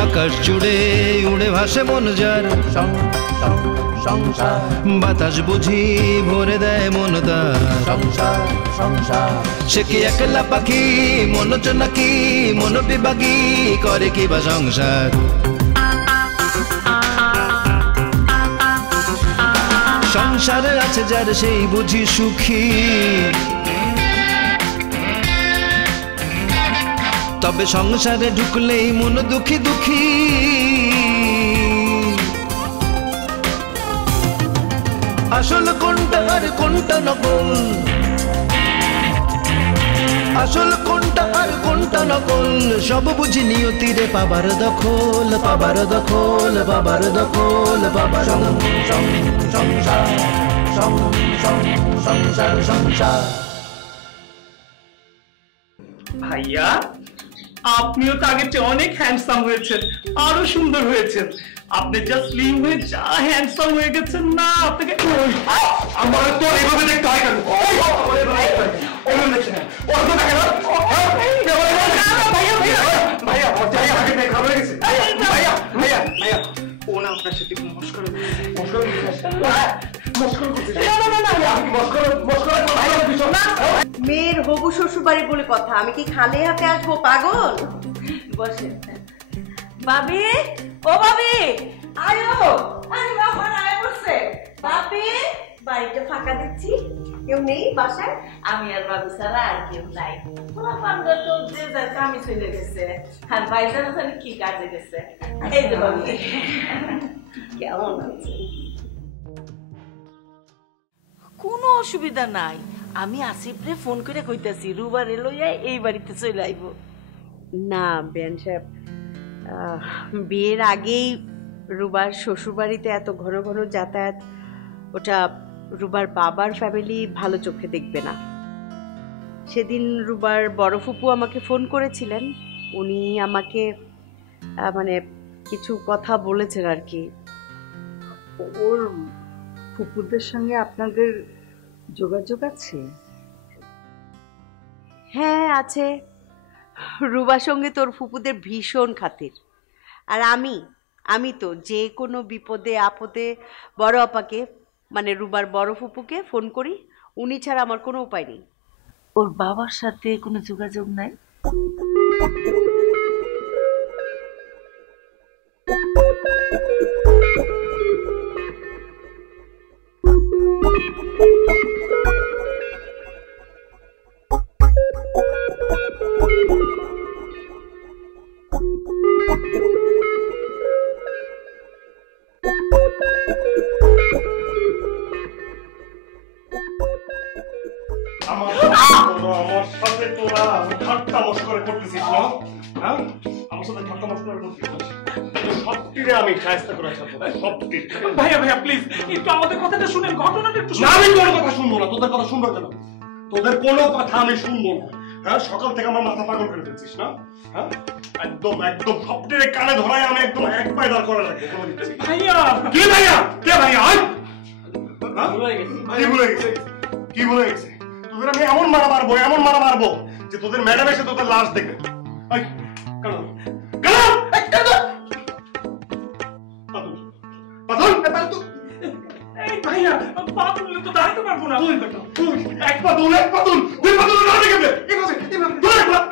আকাশ জুড়ে উড়ে ভাসে মন যার, সংসার বাতাস বুঝি ভরে দেয় মন তার, সংসার সংসার সে কি একলা পাখি মনোজ নাকি মন বিভাগী করে কি বা সংসার। সংসারে আছে যার সেই বুঝি সুখী, তবে সংসারে ঢুকলেই মন দুঃখী দুঃখী। আসল কোনটা আর কোনটা নকল, আসল কোনটা আর কোনটা নকল, সব বুঝি নিয়তিরে পাবার দখল, পাবার দখল, পাবার দখল, পাবার সংসার সংসার সংসার। ভাইয়া আপনিও তো আগের চেয়ে অনেক হ্যান্ডসাম হয়েছেন, আরো সুন্দর হয়েছেন। আপনি যা স্লিম হয়ে যা হ্যান্ডসাম হয়ে গেছেন না, আপনাকে আমার তো এইভাবে দেখতে হয় কেন? আপনার সাথে মেয়ের হবু শ্বশুর বাড়ি বলে কথা, আমি কি খালি হাতে আসবো পাগল? বসে ভাবি, ও ভাবি আয়ো, আরে বাবা আয় বসে। ভাবি বাড়িটা ফাঁকা দিচ্ছি, কেউ নেই বাসায়? আমি আর ভাবি ছাড়া আর কেউ নাই। তোমার পান্ডা তো যে যার কামে চলে গেছে, আর ভাইজান ওখানে কি কাজে গেছে। এই যে ভাবি কেমন আছে? কোনো অসুবিধা নাই, আমি আসিফরে ফোন করে কইতাছি রুবারে লইয়া এই বাড়িতে চলে আইব। না বেন সাহেব, বিয়ের আগেই রুবার শ্বশুর বাড়িতে এত ঘন ঘন যাতায়াত, ওটা রুবার বাবার ফ্যামিলি ভালো চোখে দেখবে না। সেদিন রুবার বড় ফুপু আমাকে ফোন করেছিলেন, উনি আমাকে মানে কিছু কথা বলেছেন আর কি। ওর ফুপুদের সঙ্গে আপনাদের যোগাযোগ আছে? হ্যাঁ আছে, রুবার সঙ্গে তোর ফুপুদের ভীষণ খাতির। আর আমি তো যে কোনো বিপদে আপদে বড় আপাকে মানে রুবার বড় ফুপুকে ফোন করি, উনি ছাড়া আমার কোনো উপায় নেই। ওর বাবার সাথে কোনো যোগাযোগ নাই? আমার সাথে তোরা ঠাট্টা মস্করা করতেছিস না? হ্যাঁ, আমার সাথে ঠাট্টা মস্করা করতেছিস। সবটিরে আমি শায়েস্তা করার সাথে সবটি। ভাইয়া ভাইয়া প্লিজ একটু আমাদের কথাটা শুনেন, ঘটনাটা একটু না, আমি কোনো কথা শুনবো না। তোদের কথা শুনবো কেন? তোদের কোনো কথা আমি শুনবো না। হ্যাঁ, সকাল থেকে আমার মাথা পাগল করে ফেলছিস না? হ্যাঁ, একদম একদম সবটিরে কানে ধরায় আমি একদম এক পায়ে দাঁড় করে রাখবো। ভাইয়া কি ভাইয়া? কে ভাইয়া? কি ভুলে গেছে? কি ভুলে গেছে? তোদের আমি এমন মারা মারবো যে তোদের ম্যাডাম এসে তোদের লাশ দেখবে। ভাইয়া পা তুললে তো দাঁড়াতে পারবো না। এক পা দুই পা না দেখবে।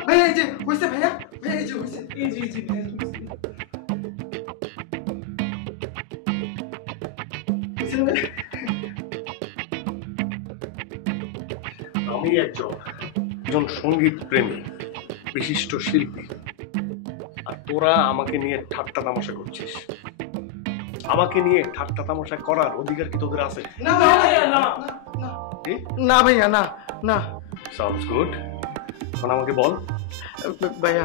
ভাইয়া এই যে হইছে, ভাইয়া ভাইয়া এই যে হইছে। জি আমি একজন সঙ্গীত প্রেমী বিশিষ্ট শিল্পী, আর তোরা আমাকে নিয়ে ঠাট্টা তামাশা করছিস। আমাকে নিয়ে ঠাট্টা তামাশা করার অধিকার কি তোদের আছে? না ভাইয়া না না ভাইয়া না না। Sounds good. এখন আমাকে বল ভাইয়া,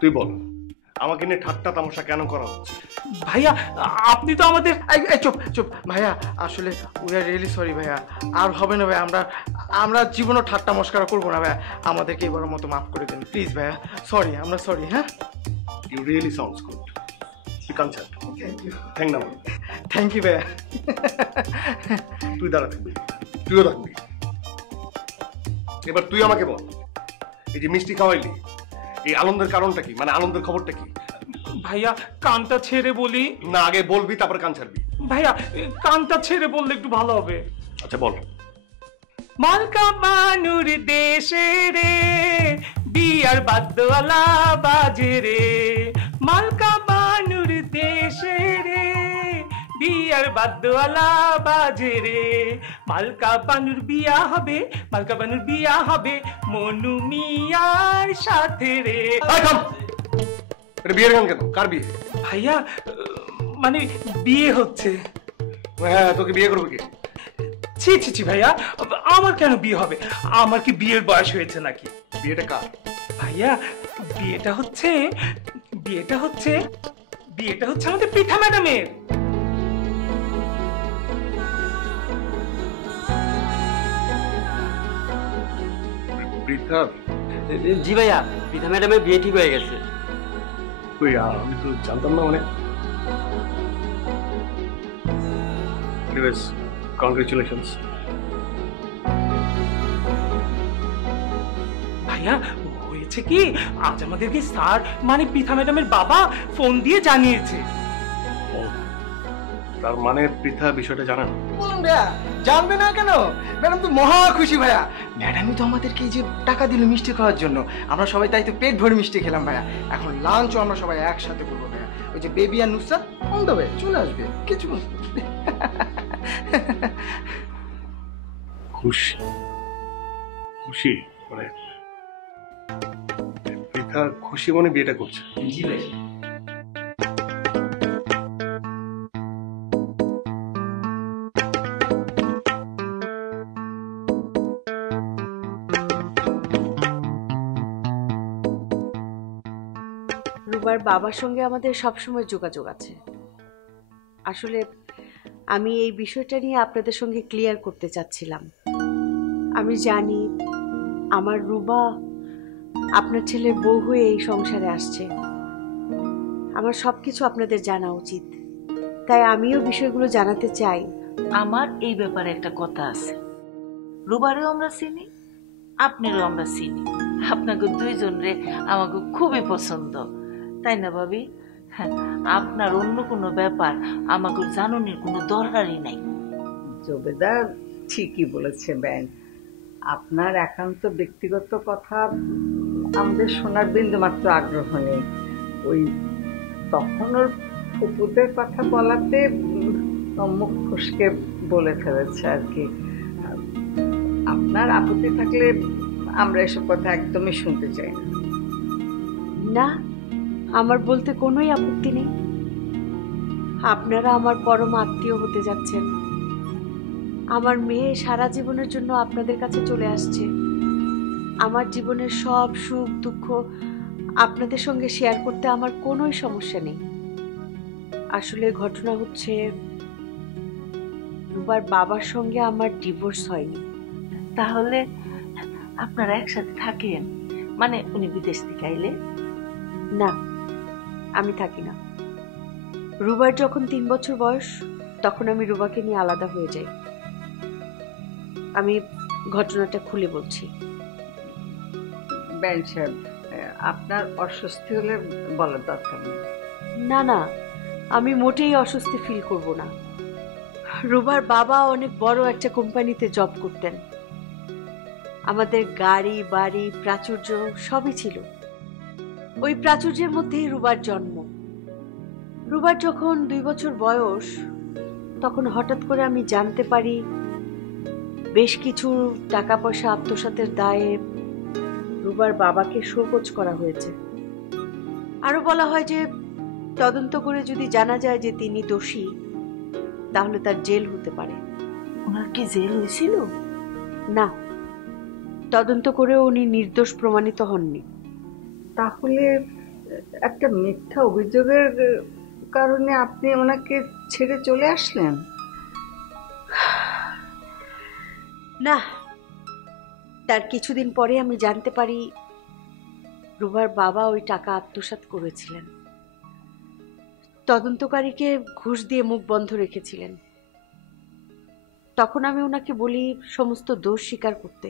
তুই বল আমাকে নিয়ে ঠাট্টা তামাশা কেন করা হচ্ছে? ভাইয়া আপনি তো আমাদের চুপ চুপ ভাইয়া, আসলে উই আর রিয়েলি সরি ভাইয়া, আর হবে না ভাইয়া, আমরা জীবনও ঠাট্টা মস্করা করবো না ভাইয়া, আমাদেরকে এবারের মতো মাফ করে দিন প্লিজ ভাইয়া, সরি, আমরা সরি। হ্যাঁ, you really sounds good. You can chat. Thank you. Thank you ভাইয়া। তুই দাঁড়া থাকবি, তুইও থাকবি। এবার তুই আমাকে বল, এই যে মিষ্টি খাওয়াইলি, এই আনন্দের কারণটা কি, মানে আনন্দের খবরটা কি? ভাইয়া কানটা ছেড়ে বলি। না, আগে বলবি তারপর কান ছাড়বি। ভাইয়া কানটা ছেড়ে বললে একটু ভালো হবে। আচ্ছা বল। মালকা বানুর দেশে রে বিয়ার বাদ্যওয়ালা বাজে রে, মালকা বানুর দেশে রে বিয়ার বাদ্যওয়ালা বাজে রে, মালকা বানুর বিয়া হবে, মালকা বানুর বিয়া হবে মনু মিয়ার সাথে রে। বিয়ের গান কেন? কার বিয়ে? ভাইয়া মানে বিয়ে হচ্ছে। হ্যাঁ, তোকে বিয়ে করবো কি? ছি ছি ছি ভাইয়া, আমার কেন বিয়ে হবে? আমার কি বিয়ের বয়স হয়েছে নাকি? বিয়েটা কার? ভাইয়া বিয়েটা হচ্ছে আমাদের পৃথা ম্যাডামের। পৃথা? জি ভাইয়া, পৃথা ম্যাডামের বিয়ে ঠিক হয়ে গেছে। কই, আমি তো জানতাম না। মানে এনিওয়েজ, কংগ্রেচুলেশনস। ভাইয়া হয়েছে কি, আজ আমাদেরকে স্যার মানে পৃথা ম্যাডামের বাবা ফোন দিয়ে জানিয়েছে। তার মানে পৃথা বিষয়টা জানেন? বলুন ভাইয়া, জানবে না কেন? ম্যাডাম তো মহা খুশি ভাইয়া। ম্যাডামই তো আমাদেরকে এই যে টাকা দিল মিষ্টি খাওয়ার জন্য, আমরা সবাই তাই তো পেট ভরে মিষ্টি খেলাম ভাইয়া। এখন লাঞ্চও আমরা সবাই একসাথে করবো ভাইয়া। ওই যে বেবি আর নুসরাত অন দ্য ওয়ে চলে আসবে কিছু। খুশি খুশি মানে পৃথা খুশি মনে বিয়েটা করছে? জি ভাই। রুবার বাবার সঙ্গে আমাদের সবসময় যোগাযোগ আছে। আসলে আমি এই বিষয়টা নিয়ে আপনাদের সঙ্গে ক্লিয়ার করতে চাচ্ছিলাম। আমি জানি আমার রুবা আপনার ছেলের বউ হয়ে এই সংসারে আসছে, আমার সবকিছু আপনাদের জানা উচিত, তাই আমিও বিষয়গুলো জানাতে চাই। আমার এই ব্যাপারে একটা কথা আছে, রুবারেও আমরা চিনি, আপনারও আমরা চিনি, আপনাকে দুইজনরে আমাকে খুবই পছন্দ, তাই না ভাবি? হ্যাঁ, আপনার অন্য কোনো ব্যাপার আমাকে জানানোর কোনো দরকারই নাই। জবেদা ঠিকই বলেছে ব্যান, আপনার একান্ত ব্যক্তিগত কথা আমাদের শোনার বিন্দুমাত্র আগ্রহ নেই। ওই তখন ওর ফুপুদের কথা বলাতে মুখ ফসকে বলে ফেলেছে আর কি। আপনার আপত্তি থাকলে আমরা এসব কথা একদমই শুনতে চাই না। না, আমার বলতে কোনোই আপত্তি নেই। আপনারা আমার পরম আত্মীয় হতে যাচ্ছেন। আমার মেয়ে সারা জীবনের জন্য আপনাদের কাছে চলে আসছে। আমার জীবনের সব সুখ দুঃখ আপনাদের সঙ্গে শেয়ার করতে আমার কোনোই সমস্যা নেই। আসলে ঘটনা হচ্ছে, রুবার বাবার সঙ্গে আমার ডিভোর্স হয়নি। তাহলে আপনারা একসাথে থাকেন? মানে উনি বিদেশ থেকে আইলে? না, আমি থাকি না। রুবার যখন 3 বছর বয়স তখন আমি রুবাকে নিয়ে আলাদা হয়ে যাই। আমি ঘটনাটা খুলে বলছি। ব্যান সাহেব, আপনার অস্বস্তি হলে বলার দরকার নেই। না না, আমি মোটেই অস্বস্তি ফিল করব না। রুবার বাবা অনেক বড় একটা কোম্পানিতে জব করতেন। আমাদের গাড়ি বাড়ি প্রাচুর্য সবই ছিল। ওই প্রাচুর্যের মধ্যেই রুবার জন্ম। রুবার যখন 2 বছর বয়স তখন হঠাৎ করে আমি জানতে পারি বেশ কিছু টাকা পয়সা আত্মসাতের দায়ে রুবার বাবাকে শোকজ করা হয়েছে। আরো বলা হয় যে তদন্ত করে যদি জানা যায় যে তিনি দোষী তাহলে তার জেল হতে পারে। ওনার কি জেল হয়েছিল? না, তদন্ত করেও উনি নির্দোষ প্রমাণিত হননি। তাহলে একটা মিথ্যা অভিযোগের কারণে আপনি ওনাকে ছেড়ে চলে আসলেন? না, তার কিছুদিন পরে আমি জানতে পারি রুবার বাবা ওই টাকা আত্মসাৎ করেছিলেন। তদন্তকারীকে ঘুষ দিয়ে মুখ বন্ধ রেখেছিলেন। তখন আমি ওনাকে বলি সমস্ত দোষ স্বীকার করতে,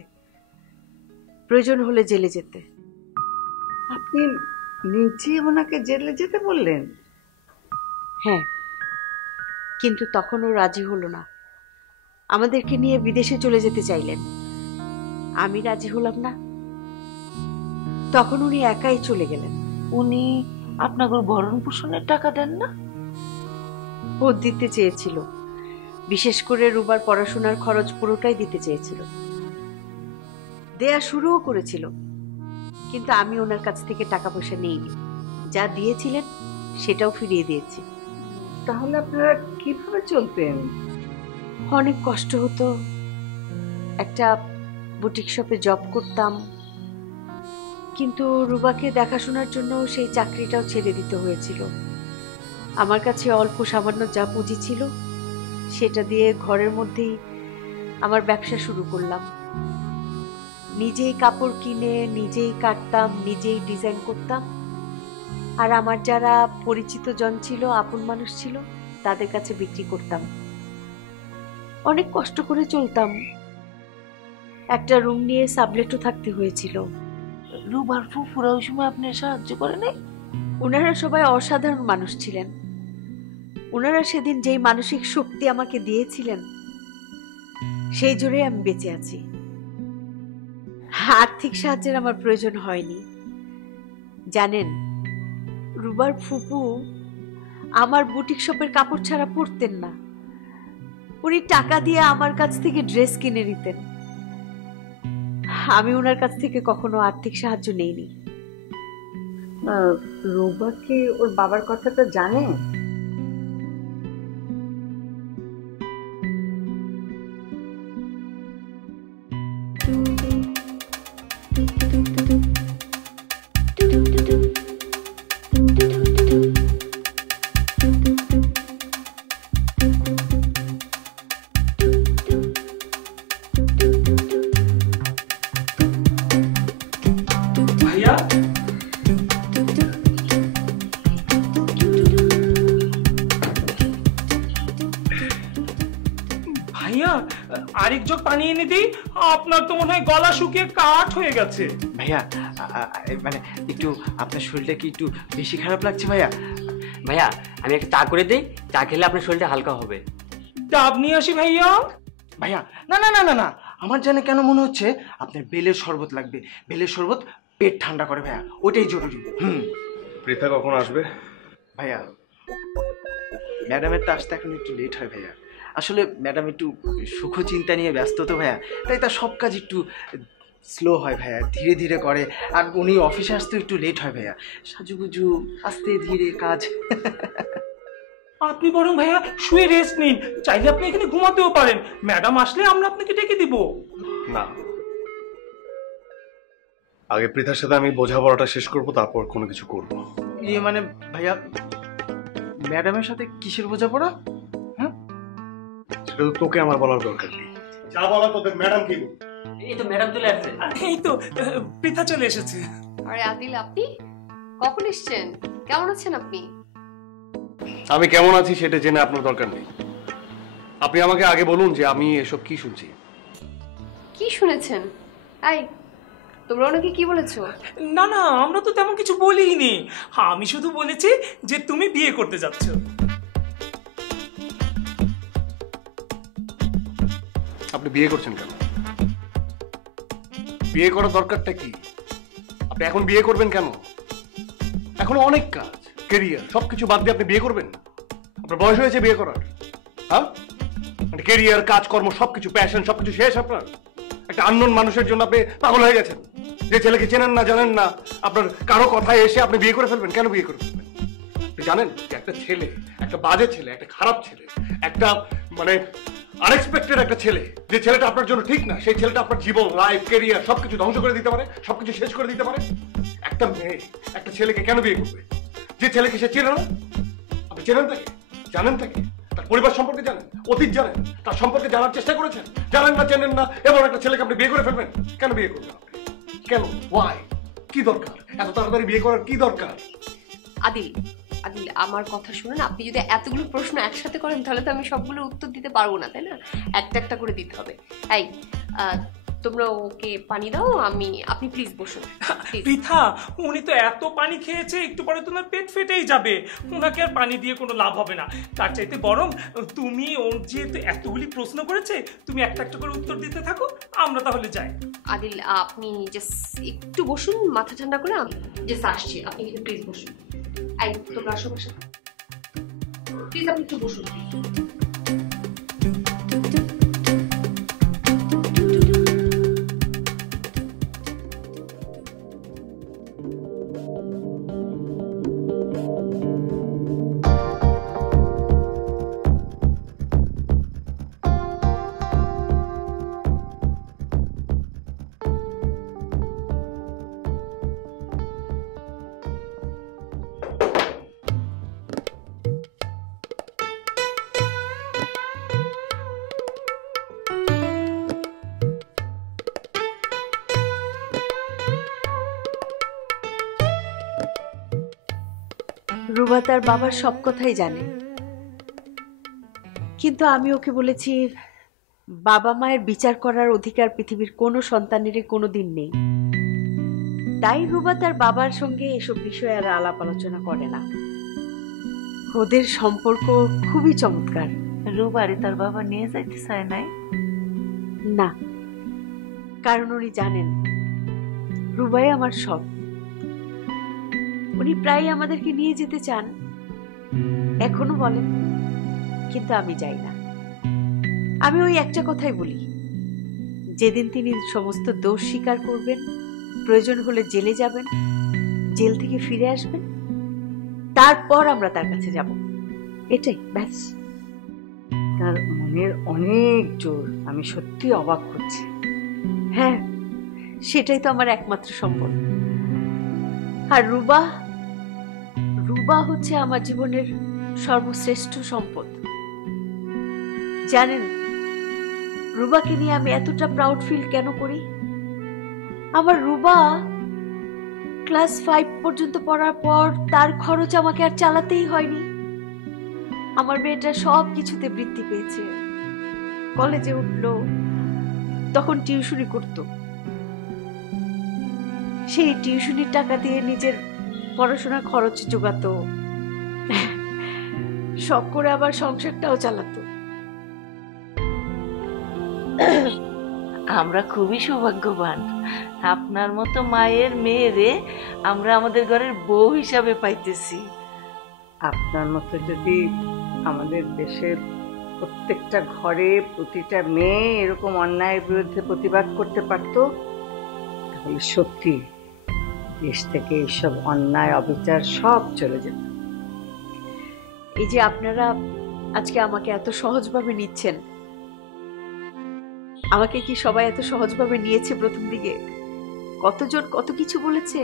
প্রয়োজন হলে জেলে যেতে। আপনি নিচে ওনাকে জেলে যেতে বললেন? হ্যাঁ, কিন্তু তখন ও রাজি হলো না। আমাদেরকে নিয়ে বিদেশে চলে যেতে চাইলেন, আমি রাজি হলাম না। তখন উনি একাই চলে গেলেন। উনি আপনাকে ভরণ পোষণের টাকা দেন না? ও দিতে চেয়েছিল, বিশেষ করে রুবার পড়াশোনার খরচ পুরোটাই দিতে চেয়েছিল, দেয়া শুরুও করেছিল, কিন্তু আমি ওনার কাছ থেকে টাকা পয়সা নেইনি। যা দিয়েছিলেন সেটাও ফিরিয়ে দিয়েছি। তাহলে আপনারা কিভাবে চলতেন? অনেক কষ্ট হতো। একটা বুটিক শপে জব করতাম, কিন্তু রুবাকে দেখাশোনার জন্য সেই চাকরিটাও ছেড়ে দিতে হয়েছিল। আমার কাছে অল্প সামান্য যা পুঁজি ছিল সেটা দিয়ে ঘরের মধ্যেই আমার ব্যবসা শুরু করলাম। নিজেই কাপড় কিনে নিজেই কাটতাম, নিজেই ডিজাইন করতাম, আর আমার যারা পরিচিত জন ছিল, আপন মানুষ ছিল, তাদের কাছে বিক্রি করতাম। অনেক কষ্ট করে চলতাম। একটা রুম নিয়ে সাবলেটও থাকতে হয়েছিল। রুবার ফুফুরা ওই সময় আপনার সাহায্য করে নাই? ওনারা সবাই অসাধারণ মানুষ ছিলেন। ওনারা সেদিন যেই মানসিক শক্তি আমাকে দিয়েছিলেন, সেই জোরে আমি বেঁচে আছি। আর্থিক সাহায্যের আমার প্রয়োজন হয়নি। জানেন, রুবার ফুপু আমার বুটিক শপের কাপড় ছাড়া পরতেন না। উনি টাকা দিয়ে আমার কাছ থেকে ড্রেস কিনে নিতেন। আমি ওনার কাছ থেকে কখনো আর্থিক সাহায্য নেইনি। রুবা কি ওর বাবার কথাটা জানে? ভাইয়া, ভাইয়া আরেক জগ পানি এনে দিই। আপনার তো মনে হয় গলা শুকিয়ে কাঠ হয়ে গেছে। ভাইয়া মানে একটু আপনার শরীরটা কি একটু বেশি খারাপ লাগছে ভাইয়া? ভাইয়া আমি একটা চা করে দিই, চা খেলে আপনার শরীরটা হালকা হবে। ডাব নিয়ে আসি ভাইয়া। ভাইয়া না না না না না, আমার জানে কেন মনে হচ্ছে আপনার বেলের শরবত লাগবে। বেলের শরবত পেট ঠান্ডা করে ভাইয়া, ওটাই জরুরি। পৃথা কখন আসবে? ভাইয়া ম্যাডামের তো আসতে এখন একটু লেট হয় ভাইয়া। আসলে ম্যাডাম একটু সুখ চিন্তা নিয়ে ব্যস্ত তো ভাইয়া, তাই তার সব কাজ একটু স্লো হয় ভাইয়া, ধীরে ধীরে করে। আর উনি অফিসে আসতেও একটু লেট হয় ভাইয়া, সাজুগুজু আস্তে ধীরে কাজ। আপনি বরং ভাইয়া শুয়ে রেস্ট নিন, চাইলে আপনি এখানে ঘুমাতেও পারেন। ম্যাডাম আসলে আমরা আপনাকে ডেকে দিব। না, আগে পৃথার সাথে আমি বোঝাপড়াটা শেষ করবো, তারপর কোনো কিছু করবো। ইয়ে মানে ভাইয়া, ম্যাডামের সাথে কিসের বোঝাপড়া? সেটা তো তোকে আমার বলার দরকার নেই। যা বলা তোদের ম্যাডাম কি বলবে? এই তো ম্যাডাম চলে আসছে। এই তো পৃথা চলে এসেছে। আরে আদিল, আপনি কখন এসেছেন? কেমন আছেন আপনি? আমি কেমন আছি সেটা জেনে আপনার দরকার নেই। আপনি আমাকে আগে বলুন যে আমি এসব কি শুনছি। কি শুনেছেন? আই, তোমরা ওনাকে কি বলেছো? না না, আমরা তো তেমন কিছু বলিনি। আমি শুধু বলেছি যে তুমি বিয়ে করতে যাচ্ছ। আপনি বিয়ে করছেন কেন? বিয়ে করার দরকারটা কি? আপনি এখন বিয়ে করবেন কেন? এখনো অনেক কাজ, কেরিয়ার সবকিছু বাদ দিয়ে আপনি বিয়ে করবেন? আপনার বয়স হয়েছে বিয়ে করার? হ্যাঁ, কেরিয়ার, কাজকর্ম সবকিছু, প্যাশন সবকিছু শেষ আপনার। একটা আননোন মানুষের জন্য আপনি পাগল হয়ে গেছেন, যে ছেলেকে চেনেন না জানেন না, আপনার কারো কথায় এসে আপনি বিয়ে করে ফেলবেন। কেন বিয়ে করে ফেলবেন? আপনি জানেন যে একটা ছেলে, একটা বাজে ছেলে, একটা খারাপ ছেলে, একটা মানে আনএক্সপেক্টেড একটা ছেলে, যে ছেলেটা আপনার জন্য ঠিক না, সেই ছেলেটা আপনার জীবন, লাইফ, কেরিয়ার সবকিছু ধ্বংস করে দিতে পারে, সবকিছু শেষ করে দিতে পারে। একটা মেয়ে একটা ছেলেকে কেন বিয়ে করবে? যে ছেলেকে সে চেনে না। আপনি চেনেন তাকে, জানেন তাকে, তার পরিবার সম্পর্কে জানেন, অতীত জানেন, তার সম্পর্কে জানার চেষ্টা করেছেন, জানেন না চেনেন না, এমন একটা ছেলেকে আপনি বিয়ে করে ফেলবেন। কেন বিয়ে করবেন আপনি? কেন? ওয়াই? কি দরকার এত তাড়াতাড়ি বিয়ে করার? কি দরকার? আদিল, আদিল আমার কথা শুনুন। আপনি যদি এতগুলো প্রশ্ন একসাথে করেন তাহলে তো আমি সবগুলোর উত্তর দিতে পারবো না, তাই না? একটা একটা করে দিতে হবে। এই তোমরা ওকে পানি দাও, আপনি প্লিজ বসুন। পৃথা, উনি তো এত পানি খেয়েছে, একটু পরে তো না পেট ফেটেই যাবে। ওনাকে আর পানি দিয়ে কোনো লাভ হবে না। তার চাইতে বরং তুমি, ওর যেহেতু এতগুলি প্রশ্ন করেছে, তুমি একটা একটা করে উত্তর দিতে থাকো, আমরা তাহলে যাই। আদিল, আপনি জাস্ট একটু বসুন, মাথা ঠান্ডা করে। আমি জাস্ট আসছি, আপনি কিন্তু প্লিজ বসুন। এই তোমরা আসো, বসো প্লিজ, আপনি একটু বসুন। রুবা তার বাবার সব কথাই জানে, কিন্তু আমি ওকে বলেছি বাবা মায়ের বিচার করার অধিকার পৃথিবীর কোনো সন্তানেরই কোনোদিন নেই। তাই রুবা তার বাবার সঙ্গে এসব বিষয়ে আর আলাপ আলোচনা করে না। ওদের সম্পর্ক খুবই চমৎকার। রুবারে তার বাবা নিয়ে যাইতে চায় নাই? না, কারণ উনি জানেন রুবাই আমার সব। উনি প্রায় আমাদেরকে নিয়ে যেতে চান, এখনো বলেন, কিন্তু আমি যাই না। আমি ওই একটা কথাই বলি, যেদিন তিনি সমস্ত দোষ স্বীকার করবেন, প্রয়োজন হলে জেলে যাবেন, জেল থেকে ফিরে আসবেন, তারপর আমরা তার কাছে যাব। এটাই ব্যাস। তার মনের অনেক জোর, আমি সত্যি অবাক করছি। হ্যাঁ, সেটাই তো আমার একমাত্র সম্বল। আর রুবা হচ্ছে আমার জীবনের সর্বশ্রেষ্ঠ সম্পদ। জানেন রুবাকে নিয়ে আমি এতটা প্রাউড ফিল কেন করি? আমার রুবা ক্লাস 5 পর্যন্ত পড়ার পর তার খরচ আমাকে আর চালাতেই হয়নি। আমার মেয়েটা সব কিছুতে বৃত্তি পেয়েছে। কলেজে উঠলো, তখন টিউশনি করত। সেই টিউশনির টাকা দিয়ে নিজের পড়াশোনার খরচ জোগাতো, শখ করে আবার সংসারটাও চালাতো। আমরা খুবই সৌভাগ্যবান, আপনার মতো মায়ের মেয়েরে আমরা আমাদের ঘরের বউ হিসাবে পাইতেছি। আপনার মতো যদি আমাদের দেশের প্রত্যেকটা ঘরে প্রতিটা মেয়ে এরকম অন্যায়ের বিরুদ্ধে প্রতিবাদ করতে পারত, তাহলে সত্যি দেশ থেকে এইসব অন্যায় অবিচার সব চলে যেত। এই যে আপনারা আজকে আমাকে এত সহজভাবে নিচ্ছেন, আমাকে কি সবাই এত সহজভাবে নিয়েছে? প্রথম দিকে কতজন কত কিছু বলেছে।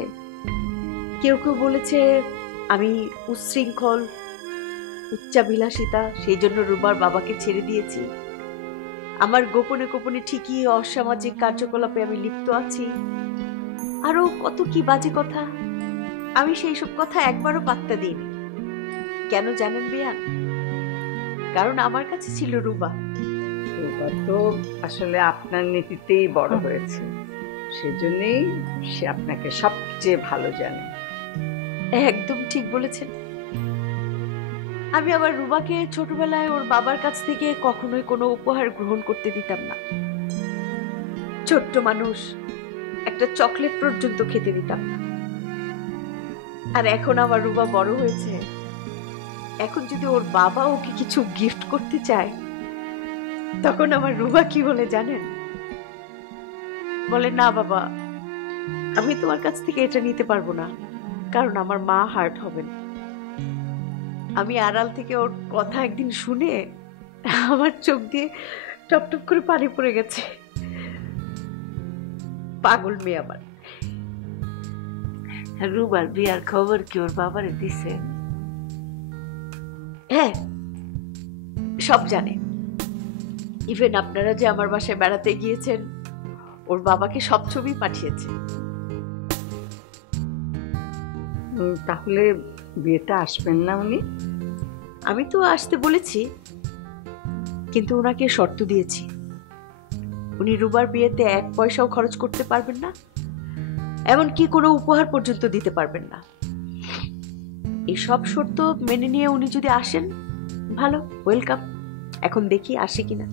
কেউ কেউ বলেছে আমি উচ্ছৃঙ্খল, উচ্চাভিলাষিতা, সেই জন্য রুবার বাবাকে ছেড়ে দিয়েছি। আমার গোপনে গোপনে ঠিকই অসামাজিক কার্যকলাপে আমি লিপ্ত আছি। আরো কত কি বাজে কথা। আমি সেই সব কথা একবারও পাত্তা দিইনি। কেন জানেন বেয়ান? কারণ আমার কাছে ছিল রুবা। রুবা তো আসলে আপনার নীতিতেই বড় হয়েছে, সেজন্যই সে আপনাকে সবচেয়ে ভালো জানে। একদম ঠিক বলেছেন। আমি আবার রুবাকে ছোটবেলায় ওর বাবার কাছ থেকে কখনোই কোনো উপহার গ্রহণ করতে দিতাম না। ছোট্ট মানুষ, একটা চকলেট পর্যন্ত খেতে দিতাম না। আর এখন আমার রুবা বড় হয়েছে, এখন যদি ওর বাবা ওকে কিছু গিফট করতে চায়, তখন আমার রুবা কি বলে জানেন? বলে, না বাবা, আমি তোমার কাছ থেকে এটা নিতে পারবো না, কারণ আমার মা হার্ট হবেন। আমি আড়াল থেকে ওর কথা একদিন শুনে আমার চোখ দিয়ে টপ টপ করে পানি পড়ে গেছে। পাগল মেয়ে আবার। রুবার বিয়ার খবর কি ওর বাবারে দিছে? হ্যাঁ, সব জানে। ইভেন আপনারা যে আমার বাসায় বেড়াতে গিয়েছেন, ওর বাবাকে সব ছবি পাঠিয়েছে। তাহলে বিয়েটা আসবেন না উনি? আমি তো আসতে বলেছি, কিন্তু ওনাকে শর্ত দিয়েছি, উনি রুবার বিয়েতে 1 পয়সাও খরচ করতে পারবেন না, এমনকি কোনো উপহার পর্যন্ত দিতে পারবেন না। এসব শর্ত মেনে নিয়ে উনি যদি আসেন, ভালো, ওয়েলকাম। এখন দেখি আসে কিনা।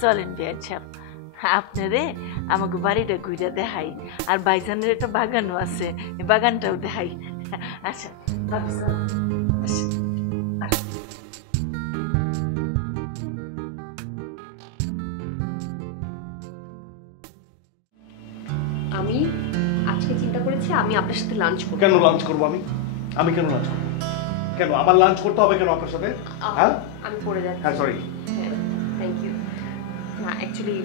চলেন বিয়ার সাহেব, আপনারে আমাকে বাড়িটা ঘুরে দেখাই, আর বাইজানের একটা বাগানও আছে, বাগানটাও দেখাই। আচ্ছা ভাবি চল। আমি আজকে চিন্তা করেছি আমি আপনার সাথে লাঞ্চ করব। কেন লাঞ্চ করবো আমি? আমি কেন লাঞ্চ করবো? কেন আমার লাঞ্চ করতে হবে কেন আপনার সাথে? হ্যাঁ আমি পড়ে যাচ্ছি। হ্যাঁ সরি। Thank you. না অ্যাকচুয়ালি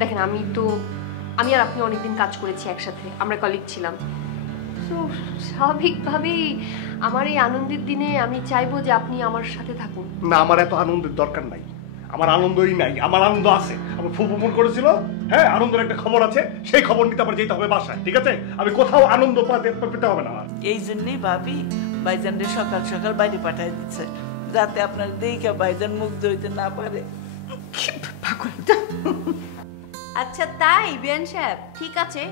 দেখেন, আমি আর আপনি অনেকদিন কাজ করেছি একসাথে, আমরা কলিগ ছিলাম। সো স্বাভাবিকভাবেই আমার এই আনন্দের দিনে আমি চাইবো যে আপনি আমার সাথে থাকুন। না, আমার এত আনন্দের দরকার নাই, আমার আনন্দই নাই। আমার আনন্দ আছে, আমার ফুফু ফোন করেছিল, হ্যাঁ আনন্দের একটা খবর আছে, সেই খবর নিতে আবার যেতে হবে বাসায়, ঠিক আছে? আমি কোথাও আনন্দ পেতে হবে না আমার। এই জন্যই ভাবি বাইজানরে সকাল সকাল বাইরে পাঠাই দিচ্ছে, যাতে আপনার দেখে বাইজান মুগ্ধ হইতে না পারে। আচ্ছা তাই বেয়ান সাহেব, ঠিক আছে,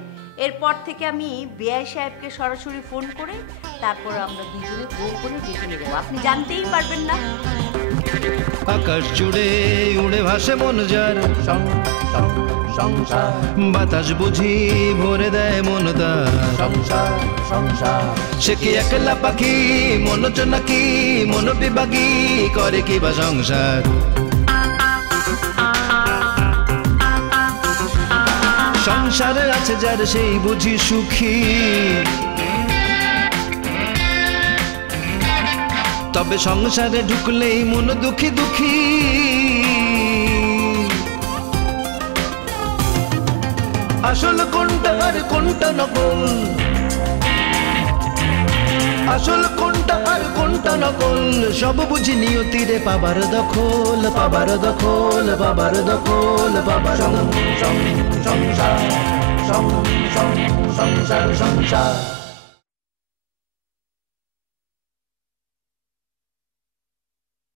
এরপর থেকে আমি বেয়াই সাহেবকে সরাসরি ফোন করে তারপর আমরা দুজনে বউ করে দুজনে যাবো, আপনি জানতেই পারবেন না। আকাশ জুড়ে উড়ে ভাসে মন যার, বাতাস বুঝি ভরে দেয় মন তার। সে কি একলা পাখি, মন নাকি মন বিভাগী, করে কি বা সংসার। সংসারে আছে যার সেই বুঝি সুখী, তবে সংসারে ঢুকলেই মন দুঃখী দুঃখী। আসল কোনটা আর কোনটা নকল, আসল কোনটা আর কোনটা নকল, সব বুঝি নিয়তিরে পাবার দখল, পাবার দখল, পাবার দখল, পাবার সংসার সংসার সংসার।